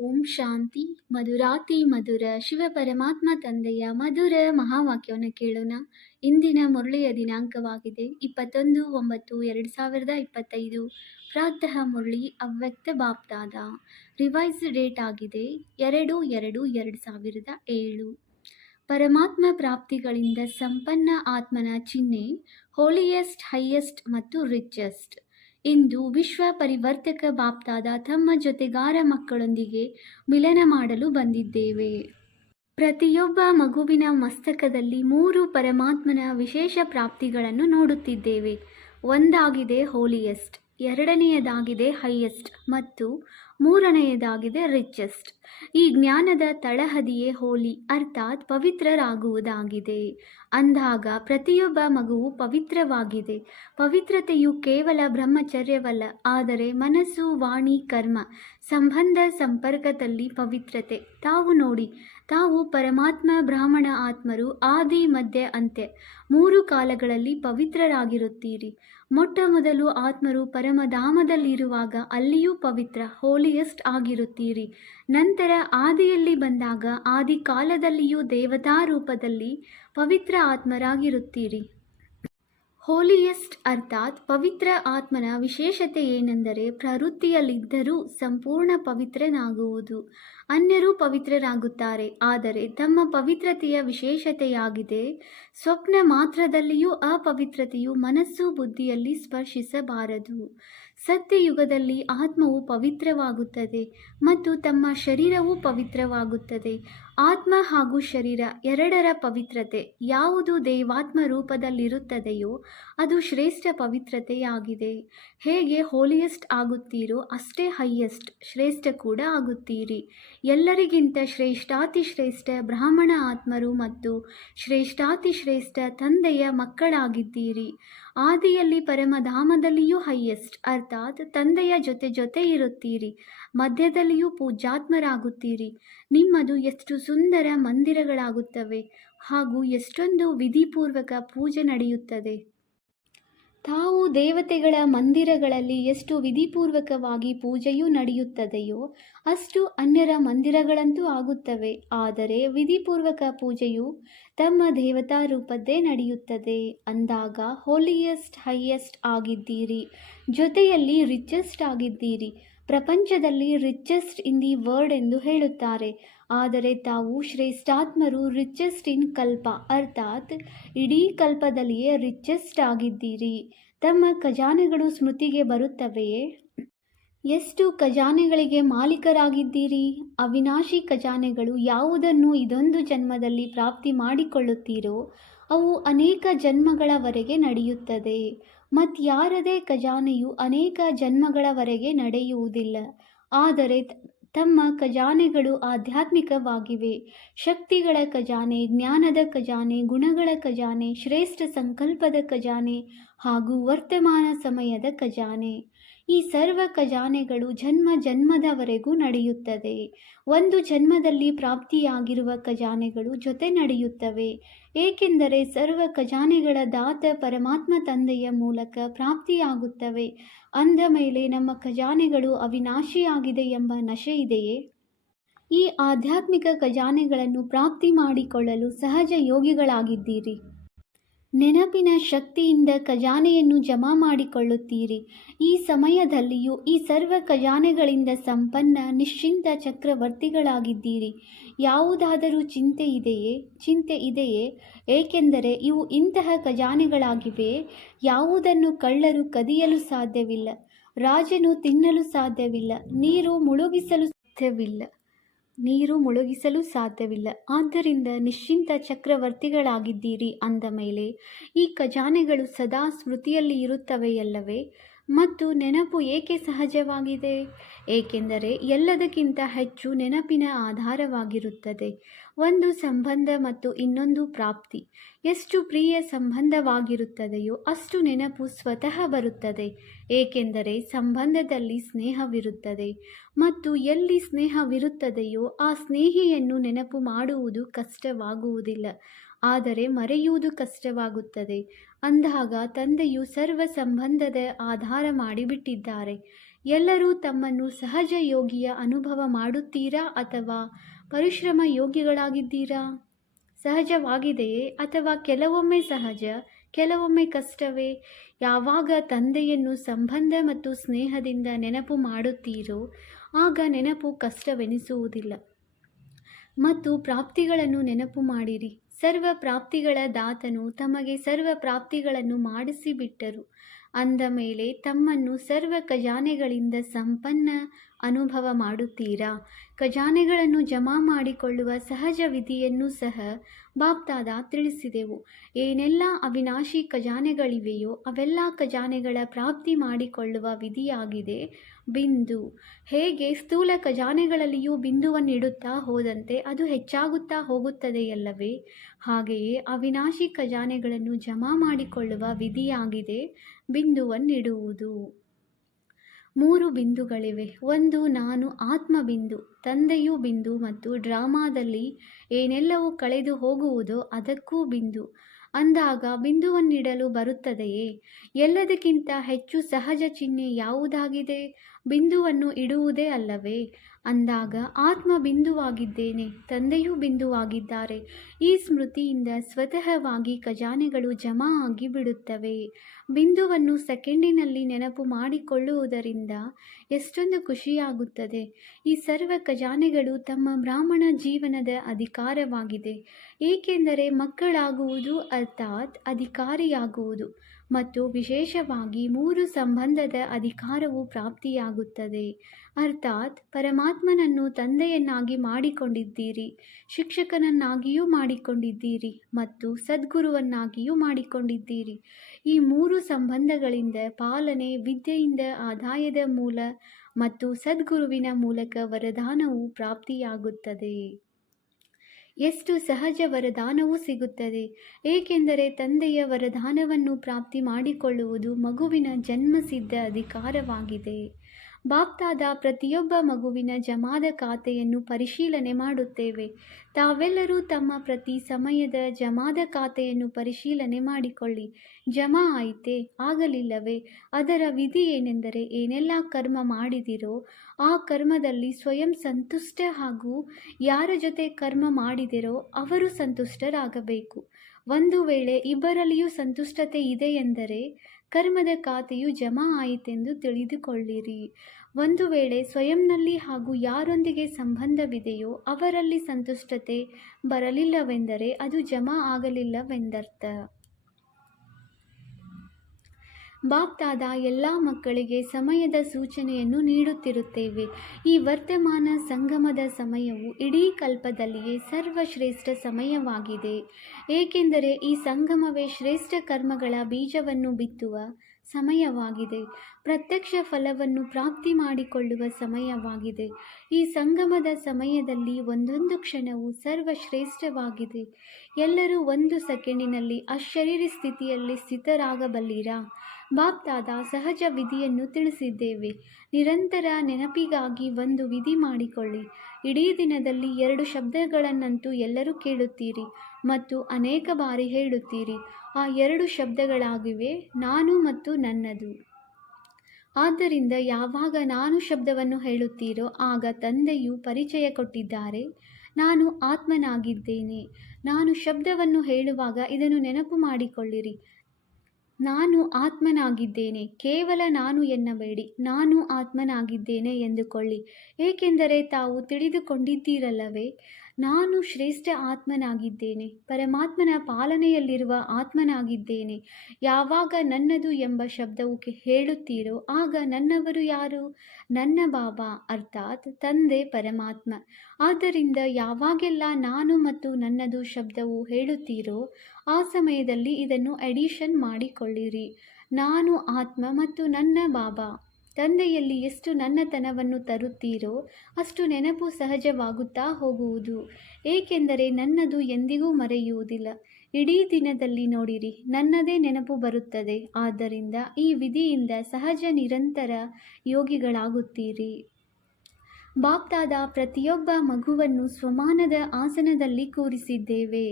ಓಂ ಶಾಂತಿ. ಮಧುರಾತಿ ಮಧುರ. ಶಿವ ಪರಮಾತ್ಮ ತಂದೆಯ ಮಧುರ ಮಹಾವಾಕ್ಯವನ್ನು ಕೇಳೋಣ. ಇಂದಿನ ಮುರಳಿಯ ದಿನಾಂಕವಾಗಿದೆ. ಇಪ್ಪತ್ತೊಂದು ಒಂಬತ್ತು ಎರಡು ಸಾವಿರದ ಇಪ್ಪತ್ತೈದು. ಪ್ರಾತಃ ಮುರಳಿ ಅವ್ಯಕ್ತ ಬಾಪ್ತಾದ. ರಿವೈಸ್ ಡೇಟ್ ಆಗಿದೆ. ಎರಡು ಎರಡು ಎರಡು ಸಾವಿರದ ಏಳು. ಪರಮಾತ್ಮ ಪ್ರಾಪ್ತಿಗಳಿಂದ ಸಂಪನ್ನ ಆತ್ಮನ ಚಿಹ್ನೆ ಹೋಲಿಯೆಸ್ಟ್ ಹೈಯೆಸ್ಟ್ ಮತ್ತು ರಿಚೆಸ್ಟ್ ಇಂದು ವಿಶ್ವ ಪರಿವರ್ತಕ ಬಾಪ್ತಾದ ತಮ್ಮ ಜೊತೆಗಾರ ಮಕ್ಕಳೊಂದಿಗೆ ಮಿಲನ ಮಾಡಲು ಬಂದಿದ್ದೇವೆ. ಪ್ರತಿಯೊಬ್ಬ ಮಗುವಿನ ಮಸ್ತಕದಲ್ಲಿ ಮೂರು ಪರಮಾತ್ಮನ ವಿಶೇಷ ಪ್ರಾಪ್ತಿಗಳನ್ನು ನೋಡುತ್ತಿದ್ದೇವೆ. ಒಂದಾಗಿದೆ ಹೋಲಿಯೆಸ್ಟ್ ಎರಡನೆಯದಾಗಿದೆ ಹೈಯೆಸ್ಟ್ ಮತ್ತು ಮೂರನೆಯದಾಗಿದೆ ರಿಚೆಸ್ಟ್ ಈ ಜ್ಞಾನದ ತಳಹದಿಯೇ ಹೋಲಿ, ಅರ್ಥಾತ್ ಪವಿತ್ರರಾಗುವುದಾಗಿದೆ. ಅಂದಾಗ ಪ್ರತಿಯೊಬ್ಬ ಮಗುವು ಪವಿತ್ರವಾಗಿದೆ. ಪವಿತ್ರತೆಯು ಕೇವಲ ಬ್ರಹ್ಮಚರ್ಯವಲ್ಲ, ಆದರೆ ಮನಸ್ಸು, ವಾಣಿ, ಕರ್ಮ, ಸಂಬಂಧ, ಸಂಪರ್ಕದಲ್ಲಿ ಪವಿತ್ರತೆ. ತಾವು ನೋಡಿ, ತಾವು ಪರಮಾತ್ಮ, ಬ್ರಾಹ್ಮಣ, ಆತ್ಮರು, ಆದಿ, ಮಧ್ಯ, ಅಂತ್ಯ, ಮೂರು ಕಾಲಗಳಲ್ಲಿ ಪವಿತ್ರರಾಗಿರುತ್ತೀರಿ. ಮೊಟ್ಟ ಮೊದಲು ಆತ್ಮರು ಪರಮಧಾಮದಲ್ಲಿರುವಾಗ ಅಲ್ಲಿಯೂ ಪವಿತ್ರ ಹೋಲಿಯೆಸ್ಟ್ ಆಗಿರುತ್ತೀರಿ. ನಂತರ ಆದಿಯಲ್ಲಿ ಬಂದಾಗ ಆದಿ ಕಾಲದಲ್ಲಿಯೂ ದೇವತಾ ರೂಪದಲ್ಲಿ ಪವಿತ್ರ ಆತ್ಮರಾಗಿರುತ್ತೀರಿ. ಹೋಲಿಯೆಸ್ಟ್ ಅರ್ಥಾತ್ ಪವಿತ್ರ ಆತ್ಮನ ವಿಶೇಷತೆ ಏನೆಂದರೆ ಪ್ರವೃತ್ತಿಯಲ್ಲಿದ್ದರೂ ಸಂಪೂರ್ಣ ಪವಿತ್ರನಾಗುವುದು. ಅನ್ಯರೂ ಪವಿತ್ರರಾಗುತ್ತಾರೆ, ಆದರೆ ತಮ್ಮ ಪವಿತ್ರತೆಯ ವಿಶೇಷತೆಯಾಗಿದೆ. ಸ್ವಪ್ನ ಮಾತ್ರದಲ್ಲಿಯೂ ಅಪವಿತ್ರತೆಯು ಮನಸ್ಸು ಬುದ್ಧಿಯಲ್ಲಿ ಸ್ಪರ್ಶಿಸಬಾರದು. ಸತ್ಯಯುಗದಲ್ಲಿ ಆತ್ಮವು ಪವಿತ್ರವಾಗುತ್ತದೆ ಮತ್ತು ತಮ್ಮ ಶರೀರವೂ ಪವಿತ್ರವಾಗುತ್ತದೆ. ಆತ್ಮ ಹಾಗೂ ಶರೀರ ಎರಡರ ಪವಿತ್ರತೆ ಯಾವುದು ದೇವಾತ್ಮ ರೂಪದಲ್ಲಿರುತ್ತದೆಯೋ ಅದು ಶ್ರೇಷ್ಠ ಪವಿತ್ರತೆಯಾಗಿದೆ. ಹೇಗೆ ಹೋಲಿಯೆಸ್ಟ್ ಆಗುತ್ತೀರೋ ಅಷ್ಟೇ ಹೈಯೆಸ್ಟ್ ಶ್ರೇಷ್ಠ ಕೂಡ ಆಗುತ್ತೀರಿ. ಎಲ್ಲರಿಗಿಂತ ಶ್ರೇಷ್ಠಾತಿಶ್ರೇಷ್ಠ ಬ್ರಾಹ್ಮಣ ಆತ್ಮರು ಮತ್ತು ಶ್ರೇಷ್ಠಾತಿಶ್ರೇಷ್ಠ ತಂದೆಯ ಮಕ್ಕಳಾಗಿದ್ದೀರಿ. ಆದಿಯಲ್ಲಿ ಪರಮಧಾಮದಲ್ಲಿಯೂ ಹೈಯೆಸ್ಟ್ ಅರ್ಥಾತ್ ತಂದೆಯ ಜೊತೆ ಜೊತೆ ಇರುತ್ತೀರಿ. ಮಧ್ಯದಲ್ಲಿಯೂ ಪೂಜಾತ್ಮರಾಗುತ್ತೀರಿ. ನಿಮ್ಮದು ಎಷ್ಟು ಸುಂದರ ಮಂದಿರಗಳಾಗುತ್ತವೆ ಹಾಗೂ ಎಷ್ಟೊಂದು ವಿಧಿಪೂರ್ವಕ ಪೂಜೆ ನಡೆಯುತ್ತದೆ. ತಾವು ದೇವತೆಗಳ ಮಂದಿರಗಳಲ್ಲಿ ಎಷ್ಟು ವಿಧಿಪೂರ್ವಕವಾಗಿ ಪೂಜೆಯೂ ನಡೆಯುತ್ತದೆಯೋ ಅಷ್ಟು ಅನ್ಯರ ಮಂದಿರಗಳಂತೂ ಆಗುತ್ತವೆ. ಆದರೆ ವಿಧಿಪೂರ್ವಕ ಪೂಜೆಯು ತಮ್ಮ ದೇವತಾ ರೂಪದ್ದೇ ನಡೆಯುತ್ತದೆ. ಅಂದಾಗ ಹೋಲಿಯೆಸ್ಟ್ ಹೈಯೆಸ್ಟ್ ಆಗಿದ್ದೀರಿ. ಜೊತೆಯಲ್ಲಿ ರಿಚೆಸ್ಟ್ ಆಗಿದ್ದೀರಿ. ಪ್ರಪಂಚದಲ್ಲಿ ರಿಚೆಸ್ಟ್ ಇನ್ ದಿ ವರ್ಡ್ ಎಂದು ಹೇಳುತ್ತಾರೆ. ಆದರೆ ತಾವು ಶ್ರೇಷ್ಠಾತ್ಮರು ರಿಚೆಸ್ಟ್ ಇನ್ ಕಲ್ಪ, ಅರ್ಥಾತ್ ಇಡೀ ಕಲ್ಪದಲ್ಲಿಯೇ ರಿಚೆಸ್ಟ್ ಆಗಿದ್ದೀರಿ. ತಮ್ಮ ಖಜಾನೆಗಳು ಸ್ಮೃತಿಗೆ ಬರುತ್ತವೆಯೇ? ಎಷ್ಟು ಖಜಾನೆಗಳಿಗೆ ಮಾಲೀಕರಾಗಿದ್ದೀರಿ? ಅವಿನಾಶಿ ಖಜಾನೆಗಳು ಯಾವುದನ್ನು ಇದೊಂದು ಜನ್ಮದಲ್ಲಿ ಪ್ರಾಪ್ತಿ ಮಾಡಿಕೊಳ್ಳುತ್ತೀರೋ, ಅವು ಅನೇಕ ಜನ್ಮಗಳವರೆಗೆ ನಡೆಯುತ್ತದೆ. ಮತ್ಯಾರದೇ ಖಜಾನೆಯು ಅನೇಕ ಜನ್ಮಗಳವರೆಗೆ ನಡೆಯುವುದಿಲ್ಲ. ಆದರೆ ತಮ್ಮ ಖಜಾನೆಗಳು ಆಧ್ಯಾತ್ಮಿಕವಾಗಿವೆ. ಶಕ್ತಿಗಳ ಖಜಾನೆ, ಜ್ಞಾನದ ಖಜಾನೆ, ಗುಣಗಳ ಖಜಾನೆ, ಶ್ರೇಷ್ಠ ಸಂಕಲ್ಪದ ಖಜಾನೆ ಹಾಗೂ ವರ್ತಮಾನ ಸಮಯದ ಖಜಾನೆ. ಈ ಸರ್ವ ಖಜಾನೆಗಳು ಜನ್ಮ ಜನ್ಮದವರೆಗೂ ನಡೆಯುತ್ತದೆ ಒಂದು ಜನ್ಮದಲ್ಲಿ ಪ್ರಾಪ್ತಿಯಾಗಿರುವ ಖಜಾನೆಗಳು ಜೊತೆ ನಡೆಯುತ್ತವೆ. ಏಕೆಂದರೆ ಸರ್ವ ಖಜಾನೆಗಳ ದಾತ ಪರಮಾತ್ಮ ತಂದೆಯ ಮೂಲಕ ಪ್ರಾಪ್ತಿಯಾಗುತ್ತವೆ. ಅಂದ ಮೇಲೆ ನಮ್ಮ ಖಜಾನೆಗಳು ಅವಿನಾಶಿಯಾಗಿದೆ ಎಂಬ ನಶೆ ಇದೆಯೇ? ಈ ಆಧ್ಯಾತ್ಮಿಕ ಖಜಾನೆಗಳನ್ನು ಪ್ರಾಪ್ತಿ ಮಾಡಿಕೊಳ್ಳಲು ಸಹಜ ಯೋಗಿಗಳಾಗಿದ್ದೀರಿ. ನೆನಪಿನ ಶಕ್ತಿಯಿಂದ ಖಜಾನೆಯನ್ನು ಜಮಾ ಮಾಡಿಕೊಳ್ಳುತ್ತೀರಿ. ಈ ಸಮಯದಲ್ಲಿಯೂ ಈ ಸರ್ವ ಖಜಾನೆಗಳಿಂದ ಸಂಪನ್ನ, ನಿಶ್ಚಿಂತ ಚಕ್ರವರ್ತಿಗಳಾಗಿದ್ದೀರಿ. ಯಾವುದಾದರೂ ಚಿಂತೆ ಇದೆಯೇ? ಚಿಂತೆ ಇದೆಯೇ? ಏಕೆಂದರೆ ಇವು ಇಂತಹ ಖಜಾನೆಗಳಾಗಿವೆ, ಯಾವುದನ್ನು ಕಳ್ಳರು ಕದಿಯಲು ಸಾಧ್ಯವಿಲ್ಲ, ರಾಜನು ತಿನ್ನಲು ಸಾಧ್ಯವಿಲ್ಲ, ನೀರು ಮುಳುಗಿಸಲು ಸಾಧ್ಯವಿಲ್ಲ. ನೀರು ಮುಳುಗಿಸಲು ಸಾಧ್ಯವಿಲ್ಲ. ಆದ್ದರಿಂದ ನಿಶ್ಚಿಂತ ಚಕ್ರವರ್ತಿಗಳಾಗಿದ್ದೀರಿ ಅಂದ ಮೇಲೆ ಈ ಖಜಾನೆಗಳು ಸದಾ ಸ್ಮೃತಿಯಲ್ಲಿ ಇರುತ್ತವೆಯಲ್ಲವೇ? ಮತ್ತು ನೆನಪು ಏಕೆ ಸಹಜವಾಗಿದೆ? ಏಕೆಂದರೆ ಎಲ್ಲದಕ್ಕಿಂತ ಹೆಚ್ಚು ನೆನಪಿನ ಆಧಾರವಾಗಿರುತ್ತದೆ. ಒಂದು ಸಂಬಂಧ ಮತ್ತು ಇನ್ನೊಂದು ಪ್ರಾಪ್ತಿ. ಎಷ್ಟು ಪ್ರಿಯ ಸಂಬಂಧವಾಗಿರುತ್ತದೆಯೋ ಅಷ್ಟು ನೆನಪು ಸ್ವತಃ ಬರುತ್ತದೆ. ಏಕೆಂದರೆ ಸಂಬಂಧದಲ್ಲಿ ಸ್ನೇಹವಿರುತ್ತದೆ. ಮತ್ತು ಎಲ್ಲಿ ಸ್ನೇಹವಿರುತ್ತದೆಯೋ ಆ ಸ್ನೇಹಿಯನ್ನು ನೆನಪು ಮಾಡುವುದು ಕಷ್ಟವಾಗುವುದಿಲ್ಲ. ಆದರೆ ಮರೆಯುವುದು ಕಷ್ಟವಾಗುತ್ತದೆ. ಅಂದಾಗ ತಂದೆಯು ಸರ್ವ ಸಂಬಂಧದ ಆಧಾರ ಮಾಡಿಬಿಟ್ಟಿದ್ದಾರೆ. ಎಲ್ಲರೂ ತಮ್ಮನ್ನು ಸಹಜ ಯೋಗಿಯ ಅನುಭವ ಮಾಡುತ್ತೀರಾ ಅಥವಾ ಪರಿಶ್ರಮ ಯೋಗಿಗಳಾಗಿದ್ದೀರಾ? ಸಹಜವಾಗಿದೆಯೇ ಅಥವಾ ಕೆಲವೊಮ್ಮೆ ಸಹಜ, ಕೆಲವೊಮ್ಮೆ ಕಷ್ಟವೇ? ಯಾವಾಗ ತಂದೆಯನ್ನು ಸಂಬಂಧ ಮತ್ತು ಸ್ನೇಹದಿಂದ ನೆನಪು ಮಾಡುತ್ತೀರೋ, ಆಗ ನೆನಪು ಕಷ್ಟವೆನಿಸುವುದಿಲ್ಲ. ಮತ್ತು ಪ್ರಾಪ್ತಿಗಳನ್ನು ನೆನಪು ಮಾಡಿರಿ. ಸರ್ವ ಪ್ರಾಪ್ತಿಗಳ ದಾತನು ತಮಗೆ ಸರ್ವ ಪ್ರಾಪ್ತಿಗಳನ್ನು ಮಾಡಿಸಿಬಿಟ್ಟರು. ಅಂದ ಮೇಲೆ ತಮ್ಮನ್ನು ಸರ್ವ ಖಜಾನೆಗಳಿಂದ ಸಂಪನ್ನ ಅನುಭವ ಮಾಡುತ್ತೀರಾ? ಖಜಾನೆಗಳನ್ನು ಜಮಾ ಮಾಡಿಕೊಳ್ಳುವ ಸಹಜ ವಿಧಿಯನ್ನು ಸಹ ಬಾಪ್ತಾದ ತಿಳಿಸಿದೆವು. ಏನೆಲ್ಲ ಅವಿನಾಶಿ ಖಜಾನೆಗಳಿವೆಯೋ ಅವೆಲ್ಲ ಖಜಾನೆಗಳ ಪ್ರಾಪ್ತಿ ಮಾಡಿಕೊಳ್ಳುವ ವಿಧಿಯಾಗಿದೆ. ಬಿಂದು. ಹೇಗೆ ಸ್ಥೂಲ ಖಜಾನೆಗಳಲ್ಲಿಯೂ ಬಿಂದುವನ್ನಿಡುತ್ತಾ ಹೋದಂತೆ ಅದು ಹೆಚ್ಚಾಗುತ್ತಾ ಹೋಗುತ್ತದೆಯಲ್ಲವೇ? ಹಾಗೆಯೇ ಅವಿನಾಶಿ ಖಜಾನೆಗಳನ್ನು ಜಮಾ ಮಾಡಿಕೊಳ್ಳುವ ವಿಧಿಯಾಗಿದೆ. ಬಿಂದುವನ್ನಿಡುವುದು. ಮೂರು ಬಿಂದುಗಳಿವೆ. ಒಂದು ನಾನು ಆತ್ಮ ಬಿಂದು, ತಂದೆಯೂ ಬಿಂದು ಮತ್ತು ಡ್ರಾಮಾದಲ್ಲಿ ಏನೆಲ್ಲವೂ ಕಳೆದು ಹೋಗುವುದೋ ಅದಕ್ಕೂ ಬಿಂದು. ಅಂದಾಗ ಬಿಂದುವನ್ನಿಡಲು ಬರುತ್ತದೆಯೇ? ಎಲ್ಲದಕ್ಕಿಂತ ಹೆಚ್ಚು ಸಹಜ ಚಿಹ್ನೆ ಯಾವುದಾಗಿದೆ? ಬಿಂದುವನ್ನು ಇಡುವುದೇ ಅಲ್ಲವೇ? ಅಂದಾಗ ಆತ್ಮ ಬಿಂದುವಾಗಿದ್ದೇನೆ, ತಂದೆಯೂ ಬಿಂದುವಾಗಿದ್ದಾರೆ. ಈ ಸ್ಮೃತಿಯಿಂದ ಸ್ವತಃವಾಗಿ ಖಜಾನೆಗಳು ಜಮಾ ಆಗಿ ಬಿಡುತ್ತವೆ ಬಿಂದುವನ್ನು ಸೆಕೆಂಡಿನಲ್ಲಿ ನೆನಪು ಮಾಡಿಕೊಳ್ಳುವುದರಿಂದ ಎಷ್ಟೊಂದು ಖುಷಿಯಾಗುತ್ತದೆ. ಈ ಸರ್ವ ಖಜಾನೆಗಳು ತಮ್ಮ ಬ್ರಾಹ್ಮಣ ಜೀವನದ ಅಧಿಕಾರವಾಗಿದೆ. ಏಕೆಂದರೆ ಮಕ್ಕಳಾಗುವುದು ಅರ್ಥಾತ್ ಅಧಿಕಾರಿಯಾಗುವುದು. ಮತ್ತು ವಿಶೇಷವಾಗಿ ಮೂರು ಸಂಬಂಧದ ಅಧಿಕಾರವು ಪ್ರಾಪ್ತಿಯಾಗುತ್ತದೆ. ಅರ್ಥಾತ್, ಪರಮಾತ್ಮನನ್ನು ತಂದೆಯನ್ನಾಗಿ ಮಾಡಿಕೊಂಡಿದ್ದೀರಿ, ಶಿಕ್ಷಕನನ್ನಾಗಿಯೂ ಮಾಡಿಕೊಂಡಿದ್ದೀರಿ ಮತ್ತು ಸದ್ಗುರುವನ್ನಾಗಿಯೂ ಮಾಡಿಕೊಂಡಿದ್ದೀರಿ. ಈ ಮೂರು ಸಂಬಂಧಗಳಿಂದ ಪಾಲನೆ ವಿದ್ಯೆಯಿಂದ ಆದಾಯದ ಮೂಲ ಮತ್ತು ಸದ್ಗುರುವಿನ ಮೂಲಕ ವರದಾನವು ಪ್ರಾಪ್ತಿಯಾಗುತ್ತದೆ. ಎಷ್ಟು ಸಹಜ ವರದಾನವೂ ಸಿಗುತ್ತದೆ. ಏಕೆಂದರೆ ತಂದೆಯ ವರದಾನವನ್ನು ಪ್ರಾಪ್ತಿ ಮಾಡಿಕೊಳ್ಳುವುದು ಮಗುವಿನ ಜನ್ಮಸಿದ್ಧ ಅಧಿಕಾರವಾಗಿದೆ. ಬಾಪ್ತಾದ ಪ್ರತಿಯೊಬ್ಬ ಮಗುವಿನ ಜಮಾದ ಖಾತೆಯನ್ನು ಪರಿಶೀಲನೆ ಮಾಡುತ್ತೇವೆ. ತಾವೆಲ್ಲರೂ ತಮ್ಮ ಪ್ರತಿ ಸಮಯದ ಜಮಾದ ಖಾತೆಯನ್ನು ಪರಿಶೀಲನೆ ಮಾಡಿಕೊಳ್ಳಿ. ಜಮಾ ಆಯಿತೆ? ಆಗಲಿಲ್ಲವೇ? ಅದರ ವಿಧಿ ಏನೆಂದರೆ ಏನೆಲ್ಲ ಕರ್ಮ ಮಾಡಿದಿರೋ, ಆ ಕರ್ಮದಲ್ಲಿ ಸ್ವಯಂ ಸಂತುಷ್ಟ ಹಾಗೂ ಯಾರ ಜೊತೆ ಕರ್ಮ ಮಾಡಿದಿರೋ ಅವರು ಸಂತುಷ್ಟರಾಗಬೇಕು. ಒಂದು ವೇಳೆ ಇಬ್ಬರಲ್ಲಿಯೂ ಸಂತುಷ್ಟತೆ ಇದೆ ಎಂದರೆ ಕರ್ಮದ ಖಾತೆಯು ಜಮಾ ಆಯಿತೆಂದು ತಿಳಿದುಕೊಳ್ಳಿರಿ. ಒಂದು ವೇಳೆ ಸ್ವಯಂನಲ್ಲಿ ಹಾಗೂ ಯಾರೊಂದಿಗೆ ಸಂಬಂಧವಿದೆಯೋ ಅವರಲ್ಲಿ ಸಂತುಷ್ಟತೆ ಬರಲಿಲ್ಲವೆಂದರೆ ಅದು ಜಮಾ ಆಗಲಿಲ್ಲವೆಂದರ್ಥ. ಬಾಪ್ತಾದ ಎಲ್ಲ ಮಕ್ಕಳಿಗೆ ಸಮಯದ ಸೂಚನೆಯನ್ನು ನೀಡುತ್ತಿರುತ್ತೇವೆ. ಈ ವರ್ತಮಾನ ಸಂಗಮದ ಸಮಯವು ಇಡೀ ಕಲ್ಪದಲ್ಲಿಯೇ ಸರ್ವಶ್ರೇಷ್ಠ ಸಮಯವಾಗಿದೆ. ಏಕೆಂದರೆ ಈ ಸಂಗಮವೇ ಶ್ರೇಷ್ಠ ಕರ್ಮಗಳ ಬೀಜವನ್ನು ಬಿತ್ತುವ ಸಮಯವಾಗಿದೆ. ಪ್ರತ್ಯಕ್ಷ ಫಲವನ್ನು ಪ್ರಾಪ್ತಿ ಮಾಡಿಕೊಳ್ಳುವ ಸಮಯವಾಗಿದೆ. ಈ ಸಂಗಮದ ಸಮಯದಲ್ಲಿ ಒಂದೊಂದು ಕ್ಷಣವು ಸರ್ವಶ್ರೇಷ್ಠವಾಗಿದೆ. ಎಲ್ಲರೂ ಒಂದು ಸೆಕೆಂಡಿನಲ್ಲಿ ಅಶರೀರಿ ಸ್ಥಿತಿಯಲ್ಲಿ ಸ್ಥಿತರಾಗಬಲ್ಲಿರಾ? ಬಾಪ್ತಾದ ಸಹಜ ವಿಧಿಯನ್ನು ತಿಳಿಸಿದ್ದೇವೆ. ನಿರಂತರ ನೆನಪಿಗಾಗಿ ಒಂದು ವಿಧಿ ಮಾಡಿಕೊಳ್ಳಿ. ಇಡೀ ದಿನದಲ್ಲಿ ಎರಡು ಶಬ್ದಗಳನ್ನಂತೂ ಎಲ್ಲರೂ ಕೇಳುತ್ತೀರಿ ಮತ್ತು ಅನೇಕ ಬಾರಿ ಹೇಳುತ್ತೀರಿ. ಆ ಎರಡು ಶಬ್ದಗಳಾಗಿವೆ, ನಾನು ಮತ್ತು ನನ್ನದು. ಆದ್ದರಿಂದ ಯಾವಾಗ ನಾನು ಶಬ್ದವನ್ನು ಹೇಳುತ್ತೀರೋ ಆಗ ತಂದೆಯು ಪರಿಚಯ ಕೊಟ್ಟಿದ್ದಾರೆ. ನಾನು ಆತ್ಮನಾಗಿದ್ದೇನೆ. ನಾನು ಶಬ್ದವನ್ನು ಹೇಳುವಾಗ ಇದನ್ನು ನೆನಪು ಮಾಡಿಕೊಳ್ಳಿರಿ. ನಾನು ಆತ್ಮನಾಗಿದ್ದೇನೆ ಕೇವಲ ನಾನು ಎನ್ನಬೇಡಿ ನಾನು ಆತ್ಮನಾಗಿದ್ದೇನೆ ಎಂದುಕೊಳ್ಳಿ. ಏಕೆಂದರೆ ತಾವು ತಿಳಿದುಕೊಂಡಿದ್ದೀರಲ್ಲವೇ? ನಾನು ಶ್ರೇಷ್ಠ ಆತ್ಮನಾಗಿದ್ದೇನೆ, ಪರಮಾತ್ಮನ ಪಾಲನೆಯಲ್ಲಿರುವ ಆತ್ಮನಾಗಿದ್ದೇನೆ. ಯಾವಾಗ ನನ್ನದು ಎಂಬ ಶಬ್ದವು ಹೇಳುತ್ತೀರೋ, ಆಗ ನನ್ನವರು ಯಾರು? ನನ್ನ ಬಾಬಾ, ಅರ್ಥಾತ್ ತಂದೆ ಪರಮಾತ್ಮ. ಆದ್ದರಿಂದ ಯಾವಾಗೆಲ್ಲ ನಾನು ಮತ್ತು ನನ್ನದು ಶಬ್ದವು ಹೇಳುತ್ತೀರೋ, ಆ ಸಮಯದಲ್ಲಿ ಇದನ್ನು ಎಡಿಷನ್ ಮಾಡಿಕೊಳ್ಳಿರಿ. ನಾನು ಆತ್ಮ ಮತ್ತು ನನ್ನ ಬಾಬಾ. ತಂದೆಯಲ್ಲಿ ಎಷ್ಟು ನನ್ನತನವನ್ನು ತರುತ್ತೀರೋ ಅಷ್ಟು ನೆನಪು ಸಹಜವಾಗುತ್ತಾ ಹೋಗುವುದು. ಏಕೆಂದರೆ ನನ್ನದು ಎಂದಿಗೂ ಮರೆಯುವುದಿಲ್ಲ. ಇಡೀ ದಿನದಲ್ಲಿ ನೋಡಿರಿ, ನನ್ನದೇ ನೆನಪು ಬರುತ್ತದೆ. ಆದ್ದರಿಂದ ಈ ವಿಧಿಯಿಂದ ಸಹಜ ನಿರಂತರ ಯೋಗಿಗಳಾಗುತ್ತೀರಿ. ಬಾಪ್ತಾದ ಪ್ರತಿಯೊಬ್ಬ ಮಗುವನ್ನು ಸ್ವಮಾನದ ಆಸನದಲ್ಲಿ ಕೂರಿಸಿದ್ದೇವೆ.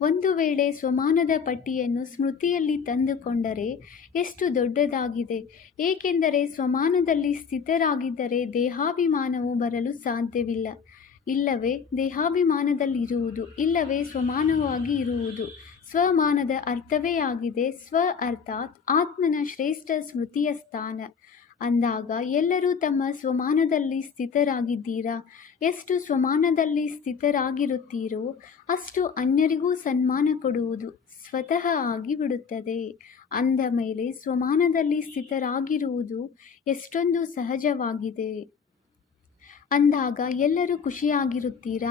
ಒಂದು ವೇಳೆ ಸ್ವಮಾನದ ಪಟ್ಟಿಯನ್ನು ಸ್ಮೃತಿಯಲ್ಲಿ ತಂದುಕೊಂಡರೆ ಎಷ್ಟು ದೊಡ್ಡದಾಗಿದೆ. ಏಕೆಂದರೆ ಸ್ವಮಾನದಲ್ಲಿ ಸ್ಥಿತರಾಗಿದ್ದರೆ ದೇಹಾಭಿಮಾನವು ಬರಲು ಸಾಧ್ಯವಿಲ್ಲ. ಇಲ್ಲವೇ, ದೇಹಾಭಿಮಾನದಲ್ಲಿರುವುದು, ಇಲ್ಲವೇ ಸ್ವಮಾನವಾಗಿ ಇರುವುದು. ಸ್ವಮಾನದ ಅರ್ಥವೇ ಆಗಿದೆ, ಸ್ವ ಅರ್ಥಾತ್ ಆತ್ಮನ ಶ್ರೇಷ್ಠ ಸ್ಮೃತಿಯ ಸ್ಥಾನ. ಅಂದಾಗ, ಎಲ್ಲರೂ ತಮ್ಮ ಸ್ವಮಾನದಲ್ಲಿ ಸ್ಥಿತರಾಗಿದ್ದೀರಾ? ಎಷ್ಟು ಸ್ವಮಾನದಲ್ಲಿ ಸ್ಥಿತರಾಗಿರುತ್ತೀರೋ, ಅಷ್ಟು ಅನ್ಯರಿಗೂ ಸನ್ಮಾನ ಕೊಡುವುದು ಸ್ವತಃ ಆಗಿ ಬಿಡುತ್ತದೆ ಅಂದ ಮೇಲೆ, ಸ್ವಮಾನದಲ್ಲಿ ಸ್ಥಿತರಾಗಿರುವುದು ಎಷ್ಟೊಂದು ಸಹಜವಾಗಿದೆ. ಅಂದಾಗ ಎಲ್ಲರೂ ಖುಷಿಯಾಗಿರುತ್ತೀರಾ?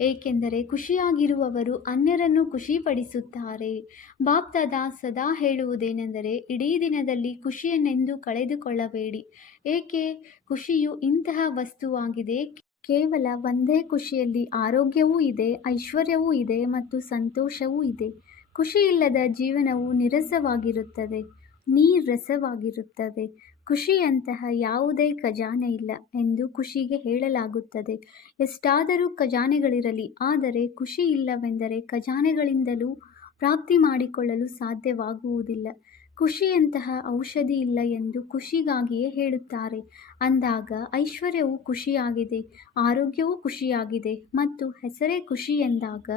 ಏಕೆಂದರೆ ಖುಷಿಯಾಗಿರುವವರು ಅನ್ಯರನ್ನು ಖುಷಿಪಡಿಸುತ್ತಾರೆ. ಬಾಪ್ದಾದ ಸದಾ ಹೇಳುವುದೇನೆಂದರೆ, ಇಡೀ ದಿನದಲ್ಲಿ ಖುಷಿಯನ್ನೆಂದು ಕಳೆದುಕೊಳ್ಳಬೇಡಿ. ಏಕೆ? ಖುಷಿಯು ಇಂತಹ ವಸ್ತುವಾಗಿದೆ, ಕೇವಲ ಒಂದೇ ಖುಷಿಯಲ್ಲಿ ಆರೋಗ್ಯವೂ ಇದೆ, ಐಶ್ವರ್ಯವೂ ಇದೆ ಮತ್ತು ಸಂತೋಷವೂ ಇದೆ. ಖುಷಿಯಿಲ್ಲದ ಜೀವನವು ನಿರಸವಾಗಿರುತ್ತದೆ, ನೀರಸವಾಗಿರುತ್ತದೆ. ಖುಷಿಯಂತಹ ಯಾವುದೇ ಖಜಾನೆ ಇಲ್ಲ ಎಂದು ಖುಷಿಗೆ ಹೇಳಲಾಗುತ್ತದೆ. ಎಷ್ಟಾದರೂ ಖಜಾನೆಗಳಿರಲಿ, ಆದರೆ ಖುಷಿ ಇಲ್ಲವೆಂದರೆ ಖಜಾನೆಗಳಿಂದಲೂ ಪ್ರಾಪ್ತಿ ಮಾಡಿಕೊಳ್ಳಲು ಸಾಧ್ಯವಾಗುವುದಿಲ್ಲ. ಖುಷಿಯಂತಹ ಔಷಧಿ ಇಲ್ಲ ಎಂದು ಖುಷಿಗಾಗಿಯೇ ಹೇಳುತ್ತಾರೆ. ಅಂದಾಗ ಐಶ್ವರ್ಯವು ಖುಷಿಯಾಗಿದೆ, ಆರೋಗ್ಯವೂ ಖುಷಿಯಾಗಿದೆ, ಮತ್ತು ಹೆಸರೇ ಖುಷಿ ಎಂದಾಗ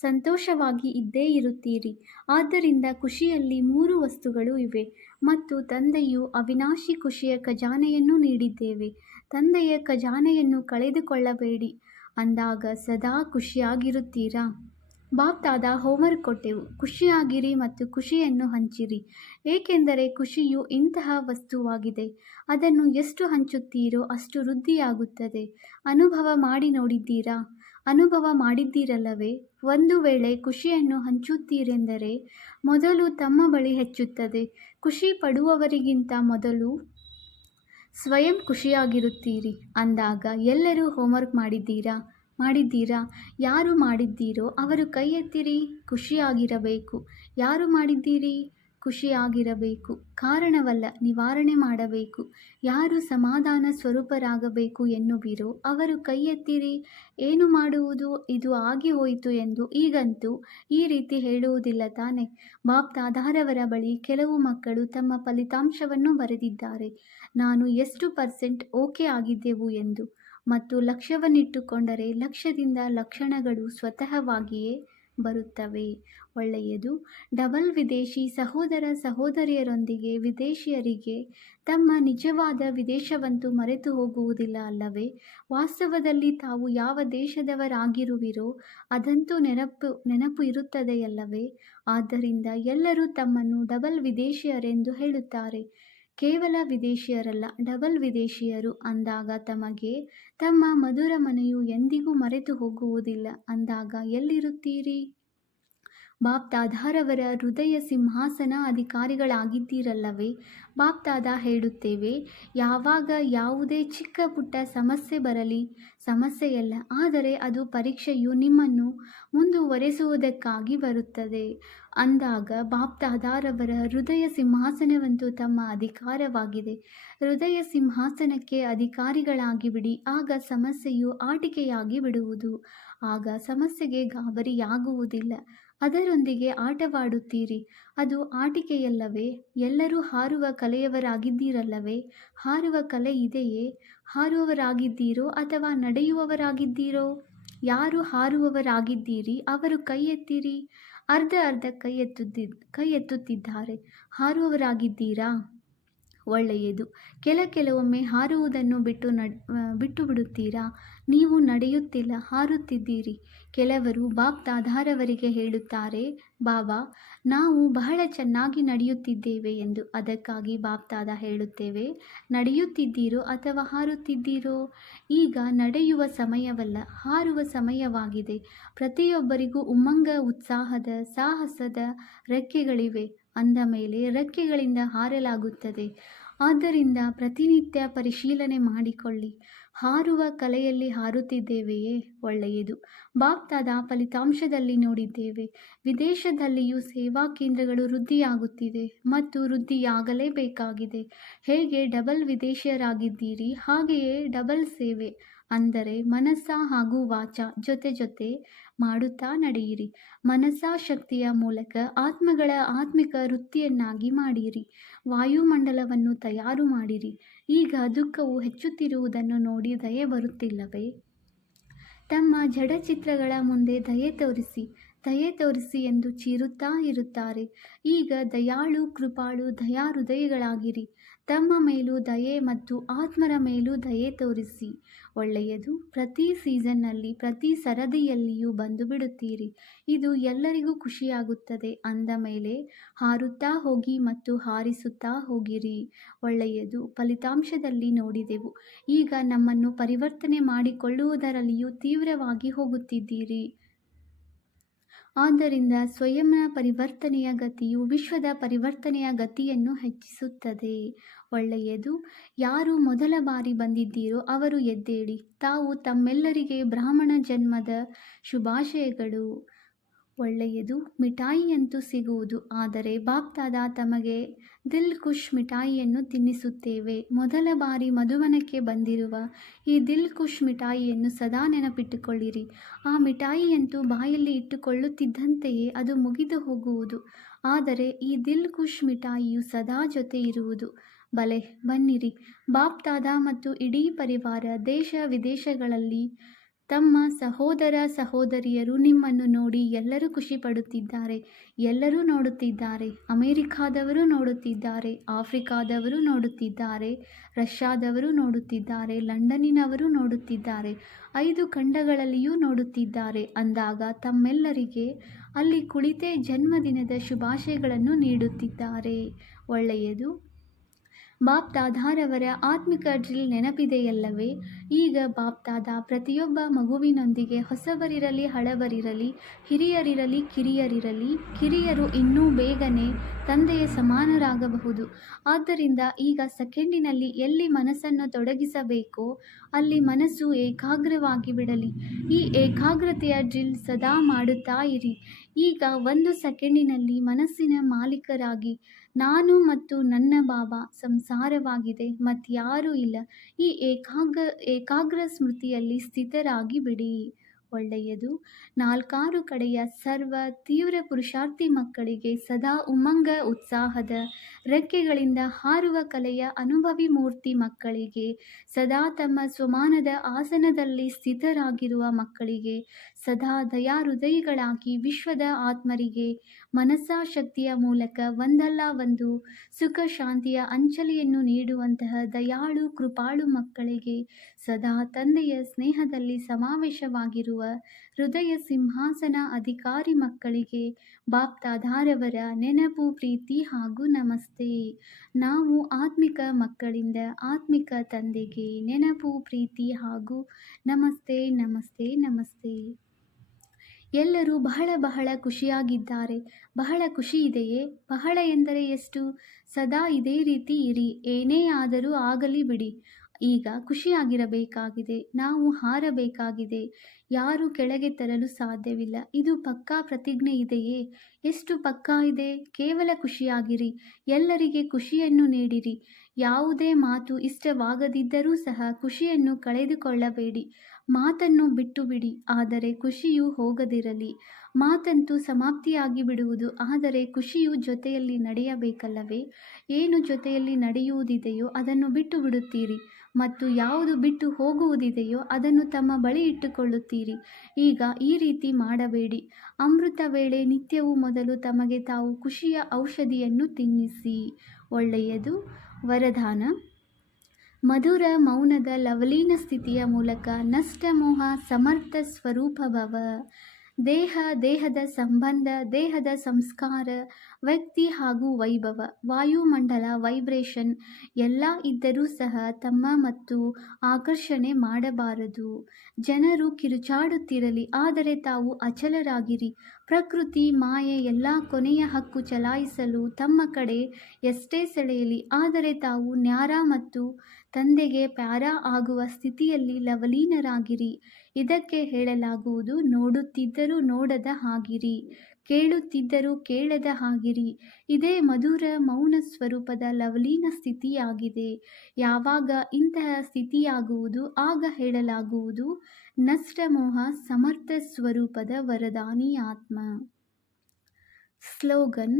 ಸಂತೋಷವಾಗಿ ಇದ್ದೇ ಇರುತ್ತೀರಿ. ಆದ್ದರಿಂದ ಖುಷಿಯಲ್ಲಿ ಮೂರು ವಸ್ತುಗಳು ಇವೆ. ಮತ್ತು ತಂದೆಯು ಅವಿನಾಶಿ ಖುಷಿಯ ಖಜಾನೆಯನ್ನು ನೀಡಿದ್ದೇವೆ. ತಂದೆಯ ಖಜಾನೆಯನ್ನು ಕಳೆದುಕೊಳ್ಳಬೇಡಿ. ಅಂದಾಗ ಸದಾ ಖುಷಿಯಾಗಿರುತ್ತೀರಾ? ಬಾಪ್ತಾದ ಹೋಮ್ವರ್ಕ್ ಕೊಟ್ಟೆವು. ಖುಷಿಯಾಗಿರಿ ಮತ್ತು ಖುಷಿಯನ್ನು ಹಂಚಿರಿ. ಏಕೆಂದರೆ ಖುಷಿಯು ಇಂತಹ ವಸ್ತುವಾಗಿದೆ. ಅದನ್ನು ಎಷ್ಟು ಹಂಚುತ್ತೀರೋ ಅಷ್ಟು ವೃದ್ಧಿಯಾಗುತ್ತದೆ. ಅನುಭವ ಮಾಡಿ ನೋಡಿದ್ದೀರಾ? ಅನುಭವ ಮಾಡಿದ್ದೀರಲ್ಲವೇ? ಒಂದು ವೇಳೆ ಖುಷಿಯನ್ನು ಹಂಚುತ್ತೀರೆಂದರೆ ಮೊದಲು ತಮ್ಮ ಬಳಿ ಹೆಚ್ಚುತ್ತದೆ. ಖುಷಿ ಪಡುವವರಿಗಿಂತ ಮೊದಲು ಸ್ವಯಂ ಖುಷಿಯಾಗಿರುತ್ತೀರಿ. ಅಂದಾಗ ಎಲ್ಲರೂ ಹೋಮ್ವರ್ಕ್ ಮಾಡಿದ್ದೀರಾ? ಮಾಡಿದ್ದೀರಾ? ಯಾರು ಮಾಡಿದ್ದೀರೋ ಅವರು ಕೈ ಎತ್ತಿರಿ ಖುಷಿಯಾಗಿರಬೇಕು. ಯಾರು ಮಾಡಿದ್ದೀರಿ? ಖುಷಿಯಾಗಿರಬೇಕು. ಕಾರಣವಲ್ಲ, ನಿವಾರಣೆ ಮಾಡಬೇಕು. ಯಾರು ಸಮಾಧಾನ ಸ್ವರೂಪರಾಗಬೇಕು ಎನ್ನುವಿರೋ ಅವರು ಕೈ ಎತ್ತಿರಿ ಏನು ಮಾಡುವುದು? ಇದು ಆಗಿ ಹೋಯಿತು ಎಂದು ಈಗಂತೂ ಈ ರೀತಿ ಹೇಳುವುದಿಲ್ಲ ತಾನೆ. ಬಾಪ್ತಾಧಾರವರ ಬಳಿ ಕೆಲವು ಮಕ್ಕಳು ತಮ್ಮ ಫಲಿತಾಂಶವನ್ನು ಬರೆದಿದ್ದಾರೆ. ನಾನು ಎಷ್ಟು ಪರ್ಸೆಂಟ್ ಓಕೆ ಆಗಿದ್ದೆವು ಎಂದು. ಮತ್ತು ಲಕ್ಷ್ಯವನ್ನಿಟ್ಟುಕೊಂಡರೆ ಲಕ್ಷ್ಯದಿಂದ ಲಕ್ಷಣಗಳು ಸ್ವತಃವಾಗಿಯೇ ಬರುತ್ತವೆ. ಒಳ್ಳೆಯದು. ಡಬಲ್ ವಿದೇಶಿ ಸಹೋದರ ಸಹೋದರಿಯರೊಂದಿಗೆ ವಿದೇಶಿಯರಿಗೆ ತಮ್ಮ ನಿಜವಾದ ವಿದೇಶವಂತೂ ಮರೆತು ಹೋಗುವುದಿಲ್ಲ ಅಲ್ಲವೇ? ವಾಸ್ತವದಲ್ಲಿ ತಾವು ಯಾವ ದೇಶದವರಾಗಿರುವಿರೋ ಅದಂತೂ ನೆನಪು ನೆನಪು ಇರುತ್ತದೆಯಲ್ಲವೇ ಆದ್ದರಿಂದ ಎಲ್ಲರೂ ತಮ್ಮನ್ನು ಡಬಲ್ ವಿದೇಶಿಯರೆಂದು ಹೇಳುತ್ತಾರೆ. ಕೇವಲ ವಿದೇಶಿಯರಲ್ಲ, ಡಬಲ್ ವಿದೇಶಿಯರು ಅಂದಾಗ ತಮಗೆ ತಮ್ಮ ಮಧುರ ಮನೆಯು ಎಂದಿಗೂ ಮರೆತು ಹೋಗುವುದಿಲ್ಲ. ಅಂದಾಗ ಎಲ್ಲಿರುತ್ತೀರಿ? ಬಾಪ್ ದಾದಾರವರ ಹೃದಯ ಸಿಂಹಾಸನ ಅಧಿಕಾರಿಗಳಾಗಿದ್ದೀರಲ್ಲವೇ ಬಾಪ್ತಾದ ಹೇಳುತ್ತೇವೆ, ಯಾವಾಗ ಯಾವುದೇ ಚಿಕ್ಕ ಪುಟ್ಟ ಸಮಸ್ಯೆ ಬರಲಿ, ಸಮಸ್ಯೆಯಲ್ಲ, ಆದರೆ ಅದು ಪರೀಕ್ಷೆಯು ನಿಮ್ಮನ್ನು ಮುಂದುವರೆಸುವುದಕ್ಕಾಗಿ ಬರುತ್ತದೆ. ಅಂದಾಗ ಬಾಪ್ತಾದಾರವರ ಹೃದಯ ಸಿಂಹಾಸನವಂತೂ ತಮ್ಮ ಅಧಿಕಾರವಾಗಿದೆ. ಹೃದಯ ಸಿಂಹಾಸನಕ್ಕೆ ಅಧಿಕಾರಿಗಳಾಗಿ ಬಿಡಿ ಆಗ ಸಮಸ್ಯೆಯು ಆಟಿಕೆಯಾಗಿ ಬಿಡುವುದು. ಆಗ ಸಮಸ್ಯೆಗೆ ಗಾಬರಿಯಾಗುವುದಿಲ್ಲ. ಅದರೊಂದಿಗೆ ಆಟವಾಡುತ್ತೀರಿ. ಅದು ಆಟಿಕೆಯಲ್ಲವೇ? ಎಲ್ಲರೂ ಹಾರುವ ಕಲೆಯವರಾಗಿದ್ದೀರಲ್ಲವೇ? ಹಾರುವ ಕಲೆ ಇದೆಯೇ? ಹಾರುವವರಾಗಿದ್ದೀರೋ ಅಥವಾ ನಡೆಯುವವರಾಗಿದ್ದೀರೋ? ಯಾರು ಹಾರುವವರಾಗಿದ್ದೀರಿ? ಅವರು ಕೈ ಎತ್ತಿರಿ ಅರ್ಧ ಅರ್ಧ ಕೈ ಎತ್ತುತ್ತಿದ್ದ ಕೈ ಎತ್ತುತ್ತಿದ್ದಾರೆ ಹಾರುವವರಾಗಿದ್ದೀರಾ? ಒಳ್ಳೆಯದು. ಕೆಲ ಕೆಲವೊಮ್ಮೆ ಹಾರುವುದನ್ನು ಬಿಟ್ಟು ನಡ್ ಬಿಟ್ಟು ಬಿಡುತ್ತೀರಾ? ನೀವು ನಡೆಯುತ್ತಿಲ್ಲ, ಹಾರುತ್ತಿದ್ದೀರಿ. ಕೆಲವರು ಬಾಪ್ ದಾದಾರವರಿಗೆ ಹೇಳುತ್ತಾರೆ, ಬಾಬಾ, ನಾವು ಬಹಳ ಚೆನ್ನಾಗಿ ನಡೆಯುತ್ತಿದ್ದೇವೆ ಎಂದು. ಅದಕ್ಕಾಗಿ ಬಾಪ್ ದಾದಾ ಹೇಳುತ್ತೇವೆ, ನಡೆಯುತ್ತಿದ್ದೀರೋ ಅಥವಾ ಹಾರುತ್ತಿದ್ದೀರೋ? ಈಗ ನಡೆಯುವ ಸಮಯವಲ್ಲ, ಹಾರುವ ಸಮಯವಾಗಿದೆ. ಪ್ರತಿಯೊಬ್ಬರಿಗೂ ಉಮ್ಮಂಗ, ಉತ್ಸಾಹದ, ಸಾಹಸದ ರೆಕ್ಕೆಗಳಿವೆ. ಅಂದ ಮೇಲೆ ರೆಕ್ಕೆಗಳಿಂದ ಹಾರಲಾಗುತ್ತದೆ. ಆದ್ದರಿಂದ ಪ್ರತಿನಿತ್ಯ ಪರಿಶೀಲನೆ ಮಾಡಿಕೊಳ್ಳಿ. ಹಾರುವ ಕಲೆಯಲ್ಲಿ ಹಾರುತ್ತಿದ್ದೇವೆಯೇ? ಒಳ್ಳೆಯದು. ಬಾಪ್ತಾದ ಫಲಿತಾಂಶದಲ್ಲಿ ನೋಡಿದ್ದೇವೆ. ವಿದೇಶದಲ್ಲಿಯೂ ಸೇವಾ ಕೇಂದ್ರಗಳು ವೃದ್ಧಿಯಾಗುತ್ತಿದೆ ಮತ್ತು ವೃದ್ಧಿಯಾಗಲೇಬೇಕಾಗಿದೆ. ಹೇಗೆ ಡಬಲ್ ವಿದೇಶಿಯರಾಗಿದ್ದೀರಿ, ಹಾಗೆಯೇ ಡಬಲ್ ಸೇವೆ. ಅಂದರೆ ಮನಸ್ಸ ಹಾಗೂ ವಾಚ ಜೊತೆ ಜೊತೆ ಮಾಡುತ್ತಾ ನಡೆಯಿರಿ. ಮನಸ್ಸಾಶಕ್ತಿಯ ಮೂಲಕ ಆತ್ಮಗಳ ಆತ್ಮಿಕ ವೃತ್ತಿಯನ್ನಾಗಿ ಮಾಡಿರಿ. ವಾಯುಮಂಡಲವನ್ನು ತಯಾರು ಮಾಡಿರಿ. ಈಗ ದುಃಖವು ಹೆಚ್ಚುತ್ತಿರುವುದನ್ನು ನೋಡಿ ದಯೆ ಬರುತ್ತಿಲ್ಲವೇ? ತಮ್ಮ ಜಡಚಿತ್ರಗಳ ಮುಂದೆ ದಯೆ ತೋರಿಸಿ. ದಯೆ ತೋರಿಸಿ ಎಂದು ಚೀರುತ್ತಾ ಇರುತ್ತಾರೆ. ಈಗ ದಯಾಳು, ಕೃಪಾಳು ದಯಾ ಹೃದಯಗಳಾಗಿರಿ ತಮ್ಮ ಮೇಲೂ ದಯೆ ಮತ್ತು ಆತ್ಮರ ಮೇಲೂ ದಯೆ ತೋರಿಸಿ. ಒಳ್ಳೆಯದು, ಪ್ರತಿ ಸೀಸನ್ನಲ್ಲಿ, ಪ್ರತಿ ಸರದಿಯಲ್ಲಿಯೂ ಬಂದು ಬಿಡುತ್ತೀರಿ ಇದು ಎಲ್ಲರಿಗೂ ಖುಷಿಯಾಗುತ್ತದೆ. ಅಂದ ಮೇಲೆ, ಹಾರುತ್ತಾ ಹೋಗಿ ಮತ್ತು ಹಾರಿಸುತ್ತಾ ಹೋಗಿರಿ. ಒಳ್ಳೆಯದು, ಫಲಿತಾಂಶದಲ್ಲಿ ನೋಡಿದೆವು. ಈಗ ನಮ್ಮನ್ನು ಪರಿವರ್ತನೆ ಮಾಡಿಕೊಳ್ಳುವುದರಲ್ಲಿಯೂ ತೀವ್ರವಾಗಿ ಹೋಗುತ್ತಿದ್ದೀರಿ. ಆದ್ದರಿಂದ ಸ್ವಯಂನ ಪರಿವರ್ತನೆಯ ಗತಿಯು ವಿಶ್ವದ ಪರಿವರ್ತನೆಯ ಗತಿಯನ್ನು ಹೆಚ್ಚಿಸುತ್ತದೆ. ಒಳ್ಳೆಯದು. ಯಾರು ಮೊದಲ ಬಾರಿ ಬಂದಿದ್ದೀರೋ ಅವರು ಎದ್ದೇಳಿ. ತಾವು ತಮ್ಮೆಲ್ಲರಿಗೆ ಬ್ರಾಹ್ಮಣ ಜನ್ಮದ ಶುಭಾಶಯಗಳು. ಒಳ್ಳೆಯದು ಮಿಠಾಯಿಯಂತೂ ಸಿಗುವುದು. ಆದರೆ ಬಾಪ್ತಾದ ತಮಗೆ ದಿಲ್ ಖುಷ್ ಮಿಠಾಯಿಯನ್ನು ತಿನ್ನಿಸುತ್ತೇವೆ. ಮೊದಲ ಬಾರಿ ಮಧುವನಕ್ಕೆ ಬಂದಿರುವ ಈ ದಿಲ್ ಖುಷ್ ಮಿಠಾಯಿಯನ್ನು ಸದಾ ನೆನಪಿಟ್ಟುಕೊಳ್ಳಿರಿ. ಆ ಮಿಠಾಯಿಯಂತೂ ಬಾಯಲ್ಲಿ ಇಟ್ಟುಕೊಳ್ಳುತ್ತಿದ್ದಂತೆಯೇ ಅದು ಮುಗಿದು ಹೋಗುವುದು. ಆದರೆ ಈ ದಿಲ್ ಖುಷ್ ಮಿಠಾಯಿಯು ಸದಾ ಜೊತೆ ಇರುವುದು ಬಲೆ, ಬನ್ನಿರಿ. ಬಾಪ್ತಾದ ಮತ್ತು ಇಡೀ ಪರಿವಾರ ದೇಶ ವಿದೇಶಗಳಲ್ಲಿ ತಮ್ಮ ಸಹೋದರ ಸಹೋದರಿಯರು ನಿಮ್ಮನ್ನು ನೋಡಿ ಎಲ್ಲರೂ ಖುಷಿ ಪಡುತ್ತಿದ್ದಾರೆ ಎಲ್ಲರೂ ನೋಡುತ್ತಿದ್ದಾರೆ. ಅಮೇರಿಕಾದವರು ನೋಡುತ್ತಿದ್ದಾರೆ. ಆಫ್ರಿಕಾದವರು ನೋಡುತ್ತಿದ್ದಾರೆ. ರಷ್ಯಾದವರು ನೋಡುತ್ತಿದ್ದಾರೆ. ಲಂಡನ್ನಿನವರು ನೋಡುತ್ತಿದ್ದಾರೆ. ಐದು ಖಂಡಗಳಲ್ಲಿಯೂ ನೋಡುತ್ತಿದ್ದಾರೆ. ಅಂದಾಗ ತಮ್ಮೆಲ್ಲರಿಗೆ ಅಲ್ಲಿ ಕುಳಿತೇ ಜನ್ಮದಿನದ ಶುಭಾಶಯಗಳನ್ನು ನೀಡುತ್ತಿದ್ದಾರೆ. ಒಳ್ಳೆಯದು. ಬಾಪ್ದಾದಾರವರ ಆತ್ಮಿಕ ಡ್ರಿಲ್ ನೆನಪಿದೆಯಲ್ಲವೇ? ಈಗ ಬಾಪ್ತಾದ ಪ್ರತಿಯೊಬ್ಬ ಮಗುವಿನೊಂದಿಗೆ ಹೊಸವರಿರಲಿ ಹಳವರಿರಲಿ ಹಿರಿಯರಿರಲಿ, ಕಿರಿಯರಿರಲಿ, ಕಿರಿಯರು ಇನ್ನೂ ಬೇಗನೆ ತಂದೆಯ ಸಮಾನರಾಗಬಹುದು. ಆದ್ದರಿಂದ ಈಗ ಸೆಕೆಂಡಿನಲ್ಲಿ ಎಲ್ಲಿ ಮನಸ್ಸನ್ನು ತೊಡಗಿಸಬೇಕೋ ಅಲ್ಲಿ ಮನಸ್ಸು ಏಕಾಗ್ರವಾಗಿ ಬಿಡಲಿ ಈ ಏಕಾಗ್ರತೆಯ ಡ್ರಿಲ್ ಸದಾ ಮಾಡುತ್ತಾ ಇರಿ. ಈಗ ಒಂದು ಸೆಕೆಂಡಿನಲ್ಲಿ ಮನಸ್ಸಿನ ಮಾಲೀಕರಾಗಿ ನಾನು ಮತ್ತು ನನ್ನ ಬಾಬಾ ಸಂಸಾರವಾಗಿದೆ ಮತ್ತಾರೂ ಇಲ್ಲ. ಈ ಏಕಾಗ್ರ ಏಕಾಗ್ರ ಸ್ಮೃತಿಯಲ್ಲಿ ಸ್ಥಿತರಾಗಿ ಬಿಡಿ ಒಳ್ಳೆಯದು. ನಾಲ್ಕಾರು ಕಡೆಯ ಸರ್ವ ತೀವ್ರ ಪುರುಷಾರ್ಥಿ ಮಕ್ಕಳಿಗೆ ಸದಾ ಉಮಂಗ, ಉತ್ಸಾಹದ ರೆಕ್ಕೆಗಳಿಂದ ಹಾರುವ ಕಲೆಯ ಅನುಭವಿ ಮೂರ್ತಿ ಮಕ್ಕಳಿಗೆ, ಸದಾ ತಮ್ಮ ಸ್ವಮಾನದ ಆಸನದಲ್ಲಿ ಸ್ಥಿತರಾಗಿರುವ ಮಕ್ಕಳಿಗೆ ಸದಾ ದಯಾ ದಯಾಹೃದಯಿಗಳಾಗಿ ವಿಶ್ವದ ಆತ್ಮರಿಗೆ ಮನಸ್ಸಾಶಕ್ತಿಯ ಮೂಲಕ ಒಂದಲ್ಲ ಒಂದು ಸುಖ ಶಾಂತಿಯ ಅಂಚಲಿಯನ್ನು ನೀಡುವಂತಹ ದಯಾಳು, ಕೃಪಾಳು ಮಕ್ಕಳಿಗೆ ಸದಾ ತಂದೆಯ ಸ್ನೇಹದಲ್ಲಿ ಸಮಾವೇಶವಾಗಿರುವ ಹೃದಯ ಸಿಂಹಾಸನ ಅಧಿಕಾರಿ ಮಕ್ಕಳಿಗೆ ಬಾಪ್ತಾಧಾರವರ ನೆನಪು, ಪ್ರೀತಿ ಹಾಗೂ ನಮಸ್ತೆ. ನಾವು ಆತ್ಮಿಕ ಮಕ್ಕಳಿಂದ ಆತ್ಮಿಕ ತಂದೆಗೆ ನೆನಪು, ಪ್ರೀತಿ ಹಾಗೂ ನಮಸ್ತೆ ನಮಸ್ತೆ ನಮಸ್ತೆ. ಎಲ್ಲರೂ ಬಹಳ ಬಹಳ ಖುಷಿಯಾಗಿದ್ದಾರೆ. ಬಹಳ ಖುಷಿ ಇದೆಯೇ? ಬಹಳ ಎಂದರೆ ಎಷ್ಟು? ಸದಾ ಇದೇ ರೀತಿ ಇರಿ. ಏನೇ ಆದರೂ ಆಗಲಿ ಬಿಡಿ. ಈಗ ಖುಷಿಯಾಗಿರಬೇಕಾಗಿದೆ. ನಾವು ಹಾರಬೇಕಾಗಿದೆ. ಯಾರು ಕೆಳಗೆ ತರಲು ಸಾಧ್ಯವಿಲ್ಲ. ಇದು ಪಕ್ಕಾ ಪ್ರತಿಜ್ಞೆ ಇದೆಯೇ? ಎಷ್ಟು ಪಕ್ಕಾ ಇದೆ? ಕೇವಲ ಖುಷಿಯಾಗಿರಿ. ಎಲ್ಲರಿಗೆ ಖುಷಿಯನ್ನು ನೀಡಿರಿ. ಯಾವುದೇ ಮಾತು ಇಷ್ಟವಾಗದಿದ್ದರೂ ಸಹ ಖುಷಿಯನ್ನು ಕಳೆದುಕೊಳ್ಳಬೇಡಿ. ಮಾತನ್ನು ಬಿಟ್ಟು ಬಿಡಿ ಆದರೆ ಖುಷಿಯು ಹೋಗದಿರಲಿ. ಮಾತಂತೂ ಸಮಾಪ್ತಿಯಾಗಿ ಬಿಡುವುದು, ಆದರೆ ಖುಷಿಯು ಜೊತೆಯಲ್ಲಿ ನಡೆಯಬೇಕಲ್ಲವೇ? ಏನು ಜೊತೆಯಲ್ಲಿ ನಡೆಯುವುದಿದೆಯೋ ಅದನ್ನು ಬಿಟ್ಟು ಬಿಡುತ್ತೀರಿ ಮತ್ತು ಯಾವುದು ಬಿಟ್ಟು ಹೋಗುವುದಿದೆಯೋ ಅದನ್ನು ತಮ್ಮ ಬಳಿ ಇಟ್ಟುಕೊಳ್ಳುತ್ತೀರಿ. ಈಗ ಈ ರೀತಿ ಮಾಡಬೇಡಿ. ಅಮೃತ ವೇಳೆ ನಿತ್ಯವೂ ಮೊದಲು ತಮಗೆ ತಾವು ಖುಷಿಯ ಔಷಧಿಯನ್ನು ತಿನ್ನಿಸಿ. ಒಳ್ಳೆಯದು. ವರದಾನ. ಮಧುರ ಮೌನದ ಲವಲೀನ ಸ್ಥಿತಿಯ ಮೂಲಕ ನಷ್ಟಮೋಹ ಸಮರ್ಥ ಸ್ವರೂಪ ಭವ. ದೇಹ ದೇಹದ ಸಂಬಂಧ ದೇಹದ ಸಂಸ್ಕಾರ ವ್ಯಕ್ತಿ ಹಾಗೂ ವೈಭವ, ವಾಯುಮಂಡಲ ವೈಬ್ರೇಷನ್ ಎಲ್ಲ ಇದ್ದರೂ ಸಹ ತಮ್ಮ ಮತ್ತು ಆಕರ್ಷಣೆ ಮಾಡಬಾರದು. ಜನರು ಕಿರುಚಾಡುತ್ತಿರಲಿ, ಆದರೆ ತಾವು ಅಚಲರಾಗಿರಿ. ಪ್ರಕೃತಿ, ಮಾಯೆ ಎಲ್ಲ ಕೊನೆಯ ಹಕ್ಕು ಚಲಾಯಿಸಲು ತಮ್ಮ ಕಡೆ ಎಷ್ಟೇ ಸೆಳೆಯಲಿ, ಆದರೆ ತಾವು ನ್ಯಾರ ಮತ್ತು ತಂದೆಗೆ ಪ್ಯಾರ ಆಗುವ ಸ್ಥಿತಿಯಲ್ಲಿ ಲವಲೀನರಾಗಿರಿ. ಇದಕ್ಕೆ ಹೇಳಲಾಗುವುದು, ನೋಡುತ್ತಿದ್ದರೂ ನೋಡದ ಹಾಗಿರಿ. ಕೇಳುತ್ತಿದ್ದರೂ ಕೇಳದ ಹಾಗಿರಿ. ಇದೇ ಮಧುರ ಮೌನ ಸ್ವರೂಪದ ಲವಲೀನ ಸ್ಥಿತಿಯಾಗಿದೆ. ಯಾವಾಗ ಇಂತಹ ಸ್ಥಿತಿಯಾಗುವುದು ಆಗ ಹೇಳಲಾಗುವುದು. ನಷ್ಟಮೋಹ ಸಮರ್ಥ ಸ್ವರೂಪದ ವರದಾನಿ ಆತ್ಮ. ಸ್ಲೋಗನ್,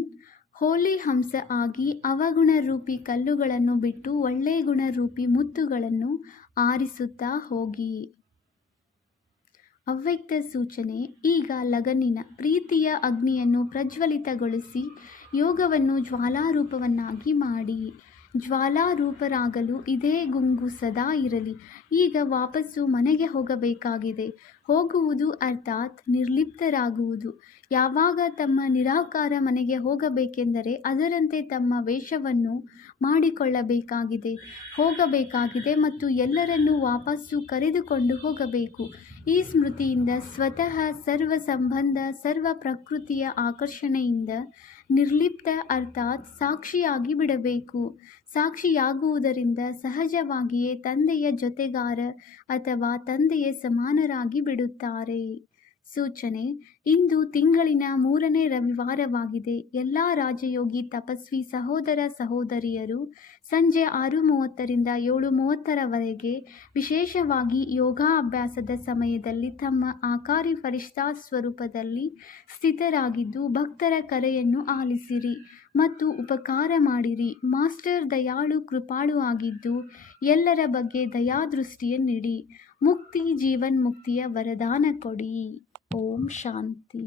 ಹೋಲಿ ಹಂಸ ಆಗಿ ಅವಗುಣರೂಪಿ ಕಲ್ಲುಗಳನ್ನು ಬಿಟ್ಟು ಒಳ್ಳೆ ಗುಣರೂಪಿ ಮುತ್ತುಗಳನ್ನು ಆರಿಸುತ್ತಾ ಹೋಗಿ. ಅವ್ಯಕ್ತ ಸೂಚನೆ, ಈಗ ಲಗನ್ನಿನ ಪ್ರೀತಿಯ ಅಗ್ನಿಯನ್ನು ಪ್ರಜ್ವಲಿತಗೊಳಿಸಿ ಯೋಗವನ್ನು ಜ್ವಾಲಾರೂಪವನ್ನಾಗಿ ಮಾಡಿ. ಜ್ವಾಲಾರೂಪರಾಗಲು ಇದೇ ಗುಂಗು ಸದಾ ಇರಲಿ. ಈಗ ವಾಪಸ್ಸು ಮನೆಗೆ ಹೋಗಬೇಕಾಗಿದೆ. ಹೋಗುವುದು ಅರ್ಥಾತ್ ನಿರ್ಲಿಪ್ತರಾಗುವುದು. ಯಾವಾಗ ತಮ್ಮ ನಿರಾಕಾರ ಮನೆಗೆ ಹೋಗಬೇಕೆಂದರೆ ಅದರಂತೆ ತಮ್ಮ ವೇಷವನ್ನು ಮಾಡಿಕೊಳ್ಳಬೇಕಾಗಿದೆ. ಹೋಗಬೇಕಾಗಿದೆ ಮತ್ತು ಎಲ್ಲರನ್ನೂ ವಾಪಸ್ಸು ಕರೆದುಕೊಂಡು ಹೋಗಬೇಕು. ಈ ಸ್ಮೃತಿಯಿಂದ ಸ್ವತಃ ಸರ್ವ ಸಂಬಂಧ, ಸರ್ವ ಪ್ರಕೃತಿಯ ಆಕರ್ಷಣೆಯಿಂದ ನಿರ್ಲಿಪ್ತ ಅರ್ಥಾತ್ ಸಾಕ್ಷಿಯಾಗಿ ಬಿಡಬೇಕು. ಸಾಕ್ಷಿಯಾಗುವುದರಿಂದ ಸಹಜವಾಗಿಯೇ ತಂದೆಯ ಜೊತೆಗಾರ ಅಥವಾ ತಂದೆಯ ಸಮಾನರಾಗಿ ಬಿಡುತ್ತಾರೆ. ಸೂಚನೆ, ಇಂದು ತಿಂಗಳಿನ ಮೂರನೇ ರವಿವಾರವಾಗಿದೆ. ಎಲ್ಲ ರಾಜಯೋಗಿ ತಪಸ್ವಿ ಸಹೋದರ ಸಹೋದರಿಯರು ಸಂಜೆ ಆರು ಮೂವತ್ತರಿಂದ ಏಳು ಮೂವತ್ತರವರೆಗೆ ವಿಶೇಷವಾಗಿ ಯೋಗಾಭ್ಯಾಸದ ಸಮಯದಲ್ಲಿ ತಮ್ಮ ಆಕಾರಿ ಫರಿಷ್ಠಾ ಸ್ವರೂಪದಲ್ಲಿ ಸ್ಥಿತರಾಗಿದ್ದು ಭಕ್ತರ ಕರೆಯನ್ನು ಆಲಿಸಿರಿ ಮತ್ತು ಉಪಕಾರ ಮಾಡಿರಿ. ಮಾಸ್ಟರ್ ದಯಾಳು ಕೃಪಾಳು ಆಗಿದ್ದು ಎಲ್ಲರ ಬಗ್ಗೆ ದಯಾದೃಷ್ಟಿಯನ್ನಿಡಿ. ಮುಕ್ತಿ ಜೀವನ್ಮುಕ್ತಿಯ ವರದಾನ ಕೊಡಿ. ಓಂ ಶಾಂತಿ